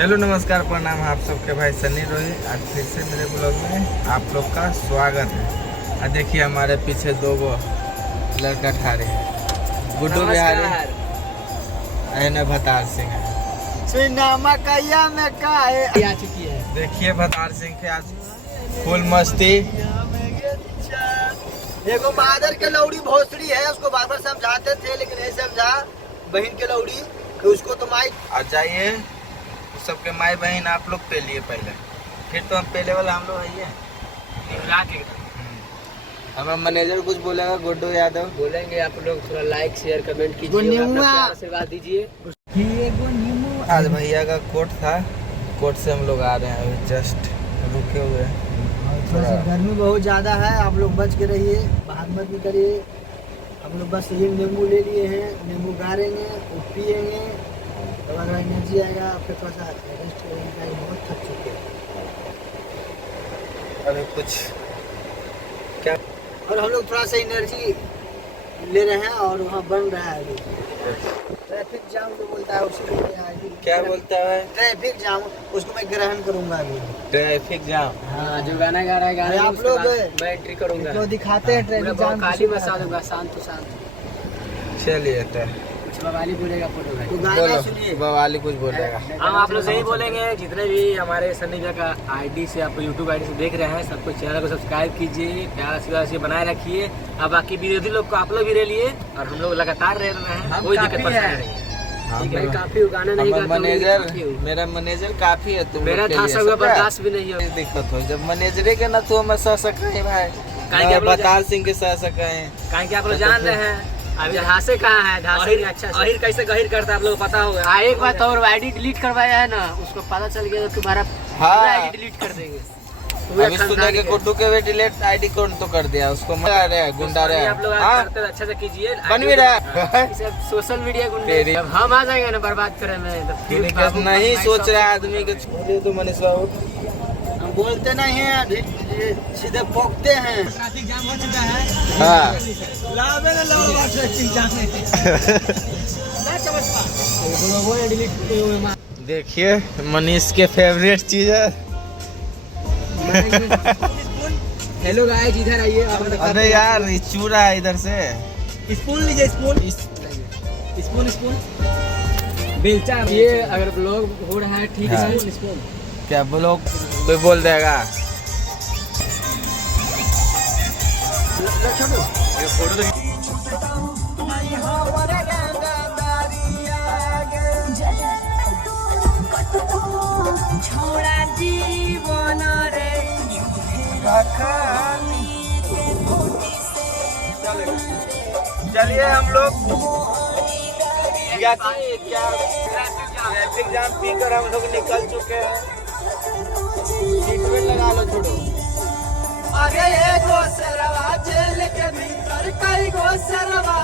Hello नमस्कार प्रणाम आप सबके भाई सनी रोही। आज फिर से मेरे ब्लॉग में आप लोग का स्वागत है। और देखिए हमारे पीछे दो लड़का ठारे हैं, गुड्डू बिहारी एन भतार सिंह है। आ चुकी है। देखिए भतार सिंह के आज फुल मस्ती। देखो बहादुर के लौड़ी भोसड़ी है, उसको बार बार समझाते थे लेकिन नहीं समझा। बहन के लौड़ी तो उसको तो माइक आ जाइए सबके माई बहन आप लोग पे लिए पहले, फिर तो हम पहले वाला हम लोग आइए। हमारा मैनेजर कुछ बोलेगा, गुड्डू यादव बोलेंगे। आप लोग थोड़ा लाइक शेयर कमेंट कीजिए, अपना प्यार आशीर्वाद दीजिए। आज भैया का कोर्ट था, कोर्ट से हम लोग आ रहे हैं, अभी जस्ट रुके हुए हैं। थोड़ा गर्मी बहुत ज्यादा है, आप लोग बच के रहिए, बाहर मत निकलिए। हम लोग बस ये नींबू ले लिए हैं, नींबू गाड़ेंगे और पियेंगे, तो अगर एनर्जी आएगा फिर थोड़ा सा रेस्ट करेंगे। बहुत थक चुके हैं अभी कुछ क्या, और हम लोग थोड़ा सा एनर्जी ले रहे हैं और वहाँ बन रहा है अभी ट्रैफिक जाम जो बोलता है उसी को क्या बोलता है, ट्रैफिक जाम, उसको मैं ग्रहण करूंगा अभी। Traffic jam. हाँ, जो गाना गा रहा है गाना आप लोग मैं एंट्री करूंगा, तो दिखाते हैं ट्रैफिक जाम। काली बसा दूंगा, शांत तो शांत। चलिए तो कुछ बवाली बोलेगा फोटो तो में। गाना सुनिए। बोलो बवाली कुछ बोलेगा। हम आप लोग से ही बोलेंगे, जितने भी हमारे सनी भैया का आईडी से आप यूट्यूब आईडी से देख रहे हैं, सबको चैनल को सब्सक्राइब कीजिए, प्यार आशीर्वाद से बनाए रखिए। अब बाकी विरोधी लोग को आप लोग भी रह लिए और हम लोग लगातार रह रहे हैं, कोई दिक्कत परेशानी नहीं है। काफी गाना नहीं गाता मैनेजर, मेरा मैनेजर काफी है, तुम मेरा था सब बर्दाश्त भी नहीं हो। दिक्कत हो जब मैनेजरे के ना तो हम सह सके भाई, भतार सिंह के सह सके। कहीं कि आप लोग जान रहे हैं अभी धासे कहाँ है, धासे अच्छा से कैसे गहिर करता है आप लोग पता होगा। एक बात और, आईडी डिलीट करवाया है ना, उसको पता चल गया तो तुम्हारा आईडी डिलीट कर देंगे। अभी सुना के गुड्डू के भी डिलीट आईडी कौन तो कर दिया, उसको मजा रहे गुंडा रहे। आप लोग करते अच्छा से कीजिए, बन भी रहा है सोशल मीडिया गुंडे। जब हम आ जाएंगे ना बर्बाद करे में तो फिर नहीं सोच रहा आदमी के छोड़िए। तो मनीष बाबू हम बोलते नहीं हैं, सीधे पोकते हैं। ट्रैफिक जाम हो चुका है। हाँ देखिए मनीष के फेवरेट चीज है। हेलो गाइस, इधर आइए। अरे यार ये चूरा है इधर से। स्पून लीजिए, स्पून स्पून स्पून बेलचा। ये अगर ब्लॉग हो रहा है ठीक हाँ। है, स्पून क्या बोलो, कोई बोल देगा। चलिए हम लोग ट्रैफिक जाम पीकर हम लोग निकल चुके हैं। सीट बेल्ट लगा लो, छोड़ो। अरे ये गो सरवा जेल के भीतर कई गो सरवा